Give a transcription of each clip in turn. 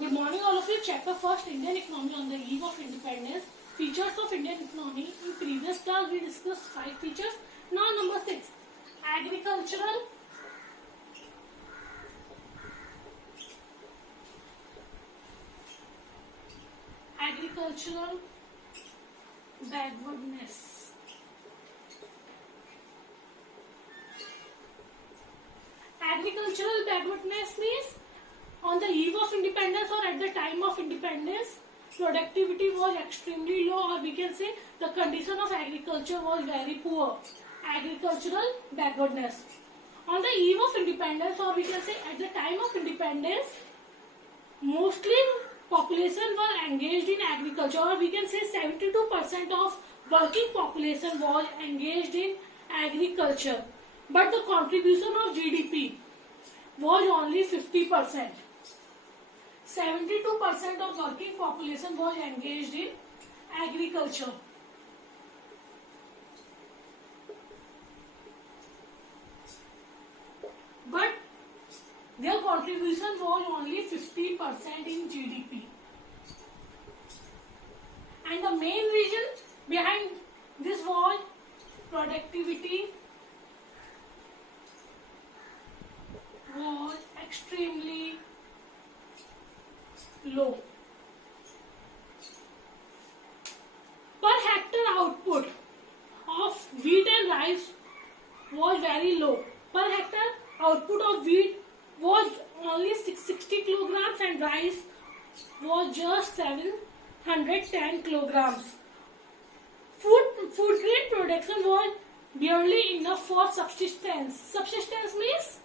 Good morning, all of you. Chapter first, Indian economy on the eve of independence. Features of Indian economy. In previous class, we discussed 5 features. Now, number 6, agricultural. Agricultural backwardness. Agricultural backwardness means on the eve of independence or at the time of independence, productivity was extremely low, or we can say the condition of agriculture was very poor. Agricultural backwardness. On the eve of independence, or we can say at the time of independence, mostly population were engaged in agriculture, or we can say 72% of working population was engaged in agriculture. But the contribution of GDP was only 50%. 72% of working population was engaged in agriculture. But their contribution was only 50% in GDP. And the main reason behind this was productivity was extremely low. Per hectare output of wheat and rice was very low. Per hectare output of wheat was only 660 kilograms and rice was just 710 kilograms. Food grain production was barely enough for subsistence. Subsistence means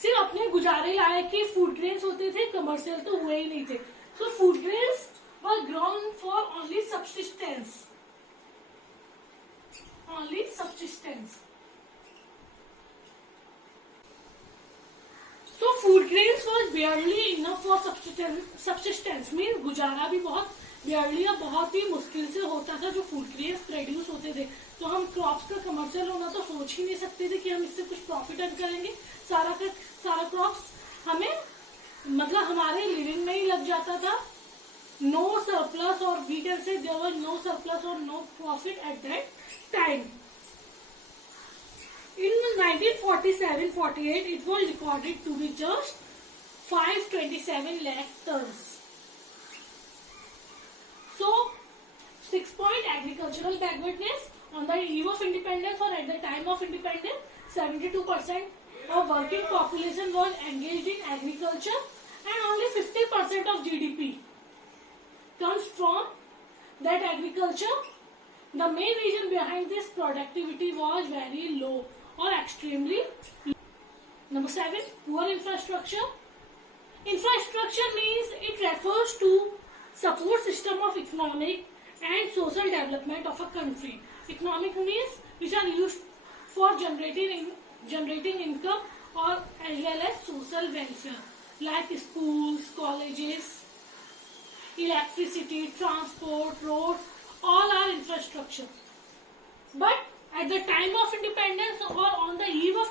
सिर्फ अपने गुजारे लायक ही food grains होते थे, कमर्शियल तो हुए ही नहीं थे. So food grains were grown for only subsistence. Only subsistence. So food grains was barely enough for subsistence means गुजारा भी बहुत बियरली या बहुत ही मुश्किल से होता था जो फूड ग्रेन्स प्रोड्यूस होते थे. तो हम क्रॉप्स का कमर्शियल होना तो सोच ही नहीं सकते थे कि हम इससे कुछ प्रॉफिट अर्न करेंगे. सारा क्रॉप्स हमें मतलब हमारे लिविंग में ही लग जाता था. No surplus or we can say there was no surplus और no profit at that time. In 1947-48, it was recorded to be just 527 lakh tons. So, 6 point agricultural backwardness. On the eve of independence or at the time of independence, 72% of working population was engaged in agriculture and only 50% of GDP comes from that agriculture. The main reason behind this productivity was very low or extremely low. Number 7, poor infrastructure. Infrastructure means it refers to support system of economic and social development of a country. Economic means which are used for generating income or as well as social welfare like schools, colleges, electricity, transport, roads, all are infrastructure. But at the time of independence or on the eve of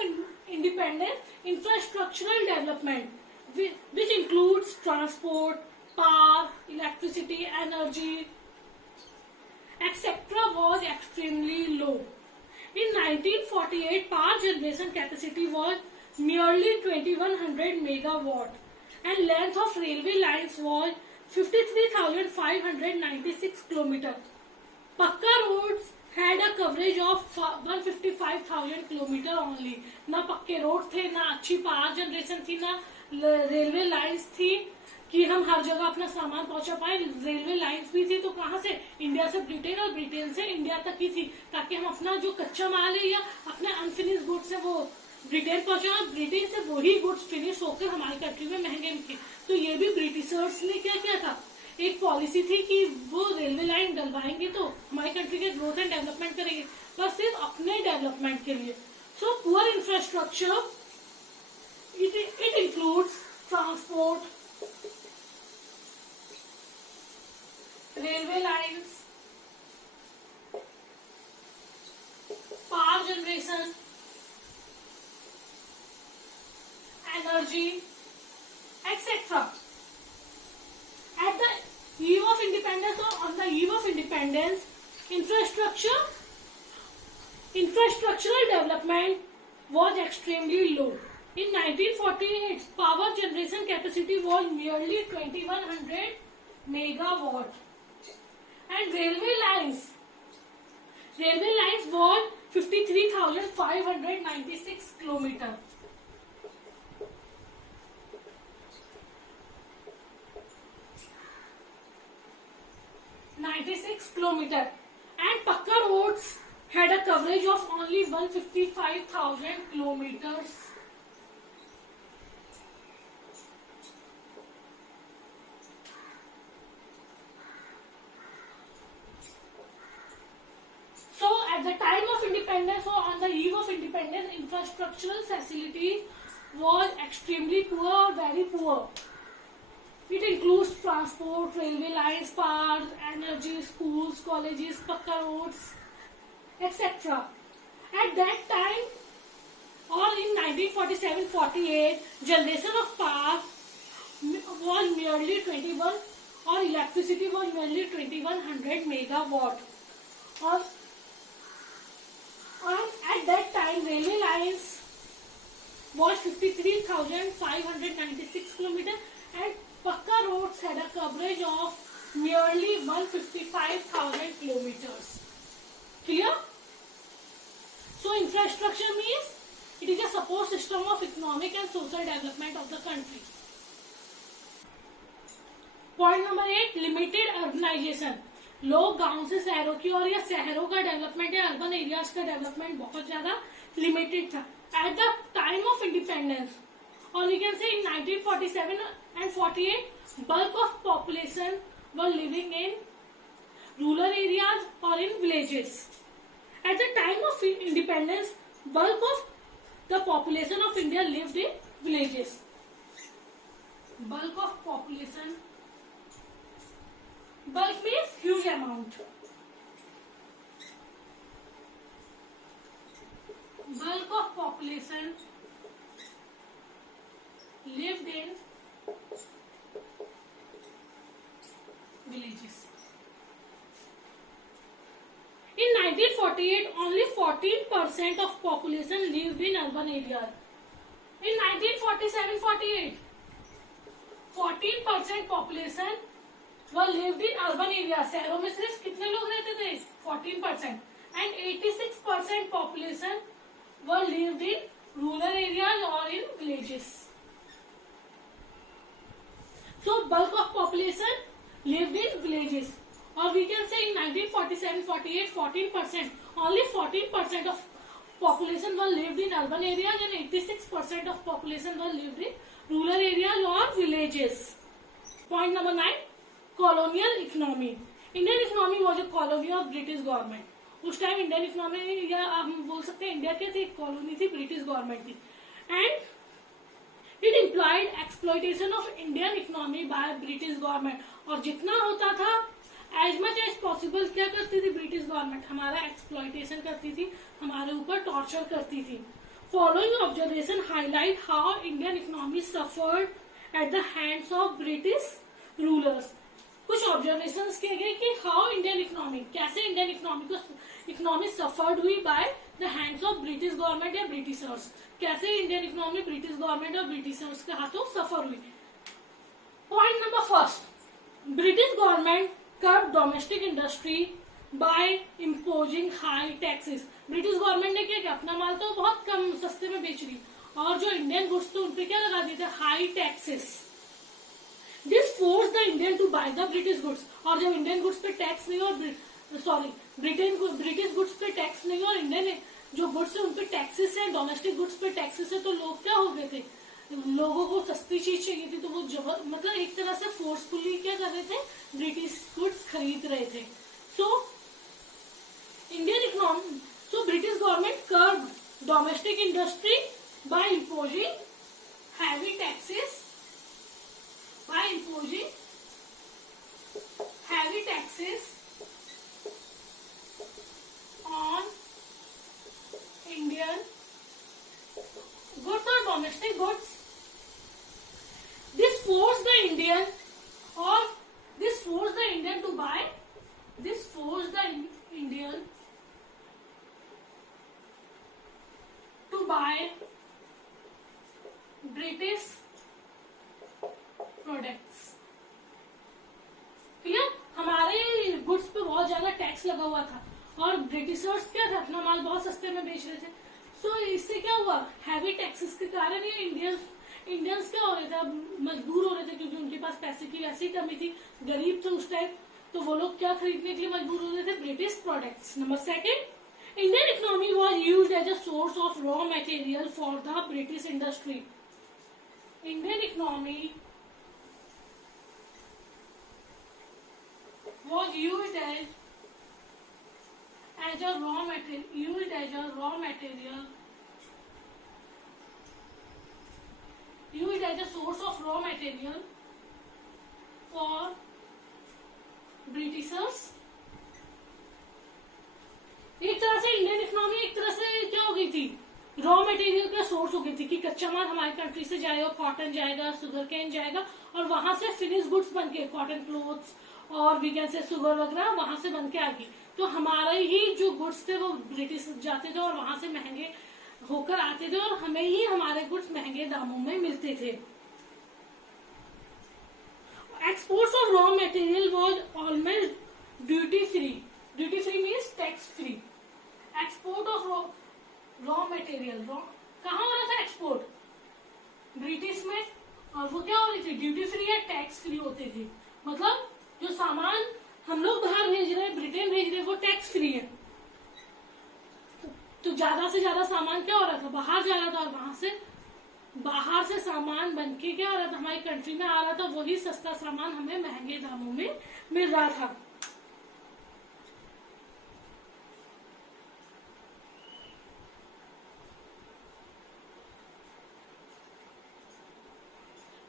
independence, infrastructural development which includes transport, power, electricity, energy, etc. was extremely low. In 1948, power generation capacity was merely 2100 megawatt and length of railway lines was 53,596 kilometers. Pakka roads had a coverage of 155,000 kilometers only. ना पक्के रोड थे, ना अच्छी power generation थी, ना railway lines थी कि हम हर जगह अपना सामान पहुंचा पाए. रेलवे लाइंस भी थी तो कहाँ से? इंडिया से ब्रिटेन और ब्रिटेन से इंडिया तक ही थी ताकि हम अपना जो कच्चा माल है या अपने अनफिनिश गुड्स है वो ब्रिटेन पहुंचा और ब्रिटेन से वही गुड्स फिनिश होकर हमारी कंट्री में महंगे बिके. तो ये भी ब्रिटिशर्स ने क्या किया था, एक पॉलिसी थी कि वो रेलवे लाइन डलवाएंगे तो हमारी कंट्री के ग्रोथ एंड डेवलपमेंट करेंगे, बस सिर्फ अपने डेवलपमेंट के लिए. So poor infrastructure it includes transport, railway lines, power generation, energy, etc. independence or on the eve of independence, infrastructural development was extremely low. In 1948, power generation capacity was merely 2100 megawatt, and railway lines were 53,596 kilometers. 96 kilometers, and Pakka roads had a coverage of only 155,000 kilometers. So at the time of independence or on the eve of independence, infrastructural facilities was extremely poor or very poor. It includes transport, railway lines, parks, energy, schools, colleges, Pakka roads, etc. At that time, or in 1947-48, generation of power was merely 21, or electricity was merely 2100 megawatt. And at that time, railway lines was 53,596 kilometers, and Pakka roads had a coverage of merely 155,000 kilometers. Clear? So infrastructure means it is a support system of economic and social development of the country. Point number 8, limited urbanization. लोग गांव से शहरों की और या शहरों का डेवलपमेंट या अर्बन एरियाज का डेवलपमेंट बहुत ज्यादा लिमिटेड था. At the time of independence, or we can say in 1947 and 48, bulk of population were living in rural areas or in villages. At the time of independence, bulk of the population of India lived in villages. Bulk of population, bulk means huge amount. Bulk of population lived in villages. In 1948, only 14% of population lived in urban areas. In 1947-48, 14% population were lived in urban areas. शहरों में सिर्फ कितने लोग रहते थे? 14%. And 86% population were lived in rural areas or in villages. So bulk of population lived in villages. Or we can say in 1947-48, 14%, only 14% of population were lived in urban areas and 86% of population were lived in rural areas or villages. Point number 9, colonial economy. Indian economy was a colony of British government. उस time Indian economy या आप बोल सकते हैं इंडिया के थे, कॉलोनी थी, British government थी. And it employed exploitation of Indian economy by British government. और जितना होता था एज मच एज पॉसिबल क्या करती थी ब्रिटिश गवर्नमेंट? हमारा एक्सप्लॉयटेशन करती थी, हमारे ऊपर टॉर्चर करती थी. Following observation highlight how Indian economy suffered at the hands of British rulers. कुछ ऑब्जर्वेशन किए गए कि हाउ इंडियन इकोनॉमी, कैसे इंडियन इकोनॉमी सफर्ड हुई by the hands of British government या ब्रिटिशर्स. कैसे इंडियन इकोनॉमी ब्रिटिश गवर्नमेंट और Britishers के हाथों सफर हुई. Point number first, British government curb domestic industry by imposing high taxes. British government ने क्या किया? अपना माल तो बहुत कम सस्ते में बेच रही और जो इंडियन गुड्स थे उनपे क्या लगा दिए थे? High taxes. This forced the Indian to buy the British goods. और जब इंडियन गुड्स पे टैक्स नहीं और ब्रिटिश गुड्स पे टैक्स नहीं और इंडियन जो गुड्स है उन पे टैक्सेस है, डोमेस्टिक गुड्स पे टैक्सेस है, तो लोग क्या हो गए थे? लोगों को सस्ती चीज चाहिए थी तो वो मतलब एक तरह से फोर्सफुली क्या कर रहे थे? ब्रिटिश गुड्स खरीद रहे थे. So Indian economy, so British government curb domestic industry by imposing heavy taxes, by imposing heavy taxes on Indian goods or domestic goods. This forced the Indian forced the Indian to buy. This forced the Indian to buy British products. Clear. हमारे गुड्स पे बहुत ज्यादा टैक्स लगा हुआ था और ब्रिटिशर्स क्या था, अपना माल बहुत सस्ते में बेच रहे थे. सो इससे क्या हुआ, हैवी टैक्सेस के कारण ये इंडियंस क्या हो रहे थे, मजबूर हो रहे थे क्योंकि उनके पास पैसे की वैसी कमी थी, गरीब थे उस टाइम, तो वो लोग क्या खरीदने के लिए मजबूर हो रहे थे, British products. Number second, Indian economy was used as a source of raw material for the British industry. Indian economy was used as a raw material used as a source of raw material for Britishers. एक तरह से Indian economy एक तरह से क्या हो गई थी, रॉ मटेरियल का सोर्स हो गई थी कि कच्चा माल हमारी कंट्री से जाएगा, कॉटन जाएगा, सुगर केन जाएगा और वहां से फिनिश गुड्स बनके कॉटन क्लोथ्स और वी कैन से सुगर वगैरह वहां से बन के आ गई. तो हमारे ही जो गुड्स थे वो ब्रिटिश जाते थे और वहां से महंगे होकर आते थे और हमें ही हमारे गुड्स महंगे दामों में मिलते थे. Exports of raw material was almost duty free. Duty free means tax free. Export of raw material कहाँ हो रहा था एक्सपोर्ट, ब्रिटिश में, और वो क्या हो रही थी, ड्यूटी फ्री या टैक्स फ्री होते थे. मतलब जो सामान हम लोग बाहर भेज रहे हैं, ब्रिटेन भेज रहे हैं, वो टैक्स फ्री है. तो ज्यादा से ज्यादा सामान क्या हो रहा था, बाहर जा रहा था और वहां से बाहर से सामान बनके क्या हो रहा था, हमारी कंट्री में आ रहा था. वही सस्ता सामान हमें महंगे दामों में मिल रहा था.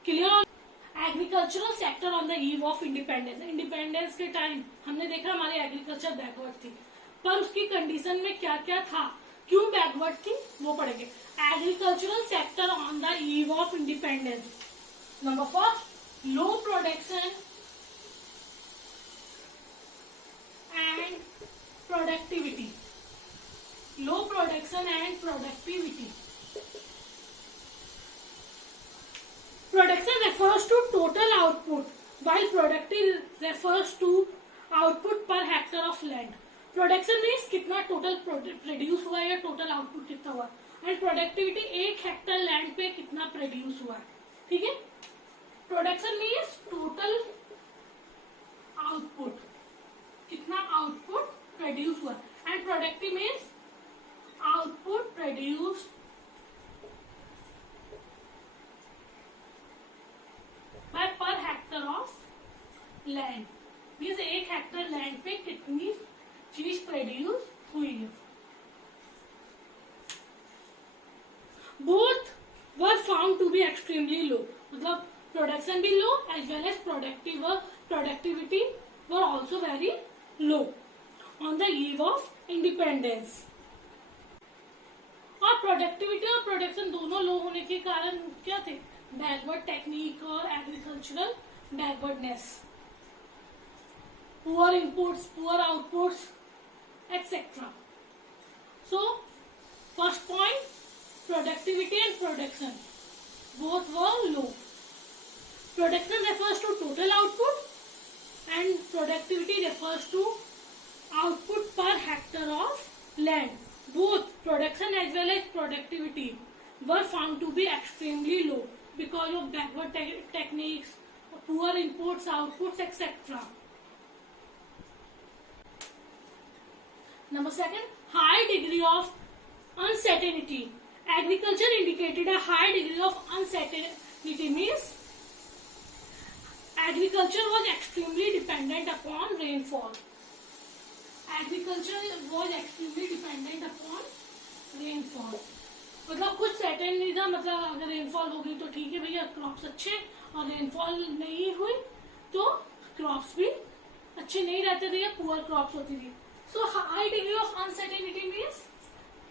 Clear. Agricultural sector on the eve of independence. Independence के टाइम हमने देखा हमारी एग्रीकल्चर बैकवर्ड थी, पर उसकी कंडीशन में क्या क्या था, क्यों बैकवर्ड थी, वो पढ़ेंगे. Agricultural sector on the eve of independence. Number first, low production and productivity. Low production and productivity. Production refers to total output, while productive refers to output per hectare of land. Production means कितना total produce हुआ है या total output कितना हुआ, and productivity एक hectare land पे कितना produce हुआ है. ठीक है. Production means total output, कितना output produce हुआ, and productive means output produced by per hectare of land. मीन्स एक हेक्टर लैंड पे कितनी चीज प्रोड्यूस हुई है. Both were found to be extremely low. मतलब प्रोडक्शन भी low as well as productivity were also very low on the eve of independence. और प्रोडक्टिविटी और प्रोडक्शन दोनों लो होने के कारण क्या थे, बैकवर्ड टेक्निक और agricultural backwardness, poor inputs, poor outputs etcetera. So first point, productivity and production both were low. Production refers to total output and productivity refers to output per hectare of land. Both production as well as productivity were found to be extremely low because of backward techniques, poor inputs, outputs, etc. Number second, high degree of uncertainty. Agriculture indicated a high degree of uncertainty, means agriculture was extremely dependent upon rainfall. Agriculture was extremely dependent upon rainfall. मतलब कुछ सर्टेन नहीं था, मतलब अगर रेनफॉल होगी तो ठीक है भैया, क्रॉप्स अच्छे, और रेनफॉल नहीं हुई तो क्रॉप्स भी अच्छे नहीं रहते थे या पुअर क्रॉप्स होती थी. So high degree of uncertainty means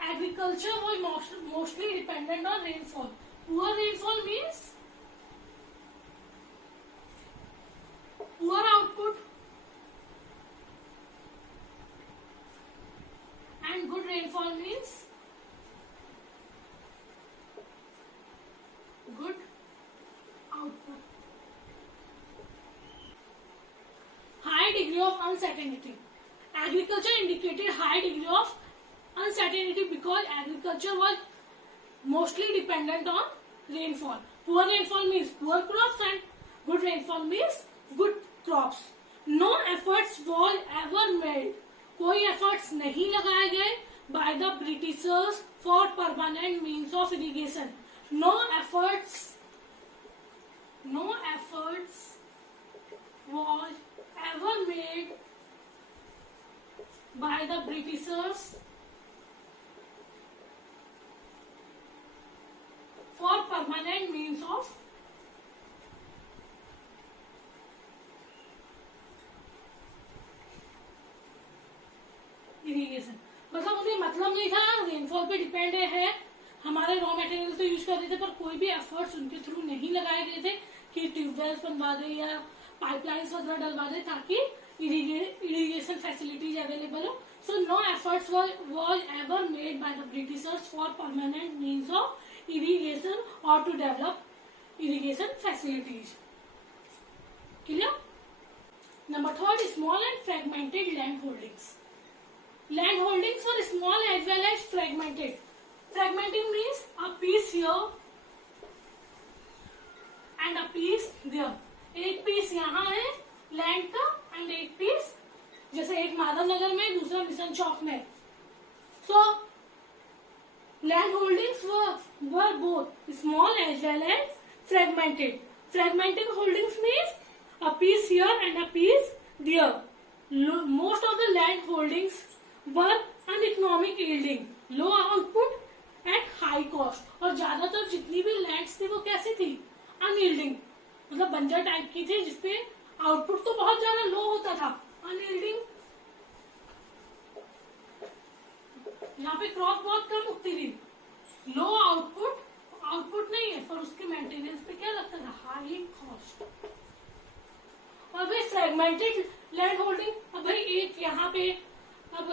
agriculture was mostly dependent on rainfall. Poor rainfall means poor output, rainfall means good output. High degree of uncertainty. Agriculture indicated high degree of uncertainty because agriculture was mostly dependent on rainfall. Poor rainfall means poor crops and good rainfall means good crops. No efforts were ever made. कोई efforts नहीं लगाए गए by the Britishers for permanent means of irrigation. No efforts was ever made by the Britishers for permanent means of irrigation. मतलब उन्हें मतलब नहीं था, रेनफॉल पे डिपेंड है, हमारे रॉ मटेरियल तो यूज कर रहे थे, पर कोई भी एफर्ट्स उनके थ्रू नहीं लगाए गए थे कि ट्यूबवेल्स बनवा दे या पाइपलाइंस वगैरह डलवा दे ताकि इरिगेशन फैसिलिटीज अवेलेबल हो. So no efforts was ever made by the Britishers for permanent means of irrigation or to develop irrigation facilities. Clear? Number third, small and fragmented land holdings. Land holdings were small as well as fragmented. Fragmenting means a piece here and a piece there. एक पीस यहाँ है लैंड का एंड एक पीस जैसे एक माधव नगर में दूसरा मिशन चौक में. So land holdings were both small as well as fragmented. Fragmented holdings means a piece here and a piece there. Most of the land holdings were uneconomic yielding, low output at high cost. और ज्यादातर जितनी भी लैंड्स थी वो कैसी थी? अनयील्डिंग, मतलब बंजर टाइप की थी जिसपे आउटपुट तो बहुत ज्यादा लो होता था. अनयील्डिंग, यहाँ पे क्रॉप बहुत कम उगती थी. लो आउटपुट नहीं है, पर उसके मेंटेनेंस पे क्या लगता था? High cost. और भाई फ्रेगमेंटेड लैंड होल्डिंग, अब भाई एक यहाँ पे अब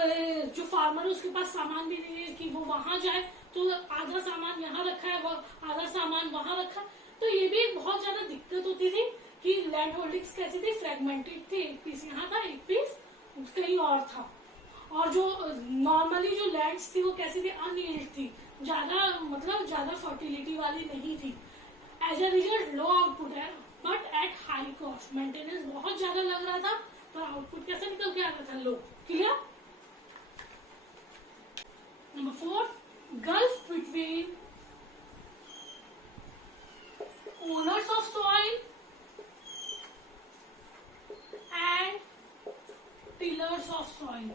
जो फार्मर है उसके पास सामान भी नहीं है कि वो वहां जाए, तो आधा सामान यहाँ रखा है, आधा सामान वहां रखा. तो ये भी एक बहुत ज्यादा दिक्कत होती थी कि लैंड होल्डिंग्स कैसी थी? फ्रेगमेंटेड थी. एक पीस यहाँ था, एक पीस कहीं और था. और जो नॉर्मली जो लैंड्स थी वो कैसी थी? अनयील्ड थी, ज्यादा फर्टिलिटी वाली नहीं थी. As a result low output है but at high cost. Maintenance बहुत ज्यादा लग रहा था पर आउटपुट कैसे निकल के आ रहा था? Low. Clear? Number 4, gulf between owners of soil and tillers of soil.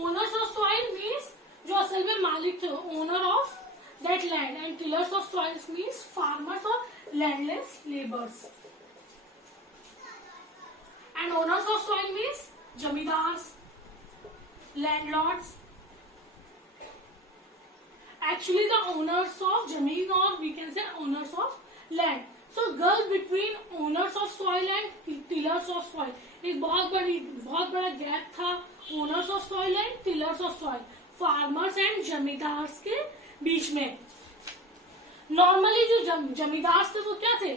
Owners of soil means जो असल में मालिक थे, owner of that land, and tillers of soils means farmers और landless labours. And owners of soil means zamindars, landlords. Actually the owners of zameen or we can say owners of land. So gulf between owners of soil and tillers of soil. एक बहुत बड़ा गैप था owners of soil and tillers of soil, farmers and zamindars के बीच में. नॉर्मली जो जमींदार्स थे वो क्या थे?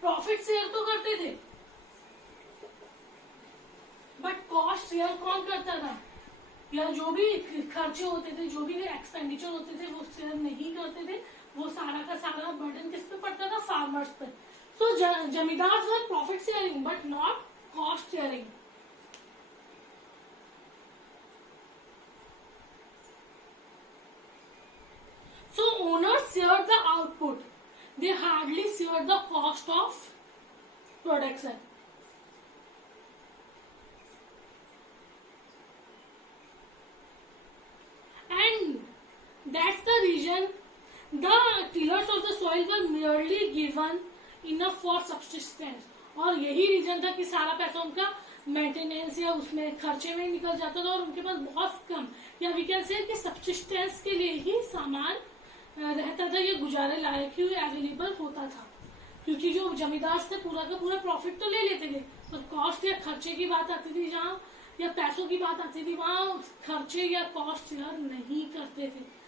प्रॉफिट शेयर तो करते थे, बट कॉस्ट शेयर कौन करता था? या जो भी खर्चे होते थे, जो भी एक्सपेंडिचर होते थे वो शेयर नहीं करते थे. वो सारा का सारा बर्डन किस पे पड़ता था? फार्मर्स पे. So zamindars were profit sharing but not cost sharing. So owners shared the output. They hardly shared the cost of production. And that's the reason the tillers of the soil were merely given enough for subsistence. और यही रीजन था कि सारा पैसा उनका मेंटेनेंस या उसमें खर्चे में निकल जाता था और उनके पास बहुत कम, या वी कैन से कि सब्सिस्टेंस के लिए ही सामान रहता था, ये गुजारे लायक ही अवेलेबल होता था. क्योंकि जो जमींदार थे पूरा का पूरा प्रॉफिट तो ले लेते थे, पर कॉस्ट या खर्चे की बात आती थी जहाँ, या पैसों की बात आती थी वहां खर्चे या कॉस्ट शेयर नहीं करते थे.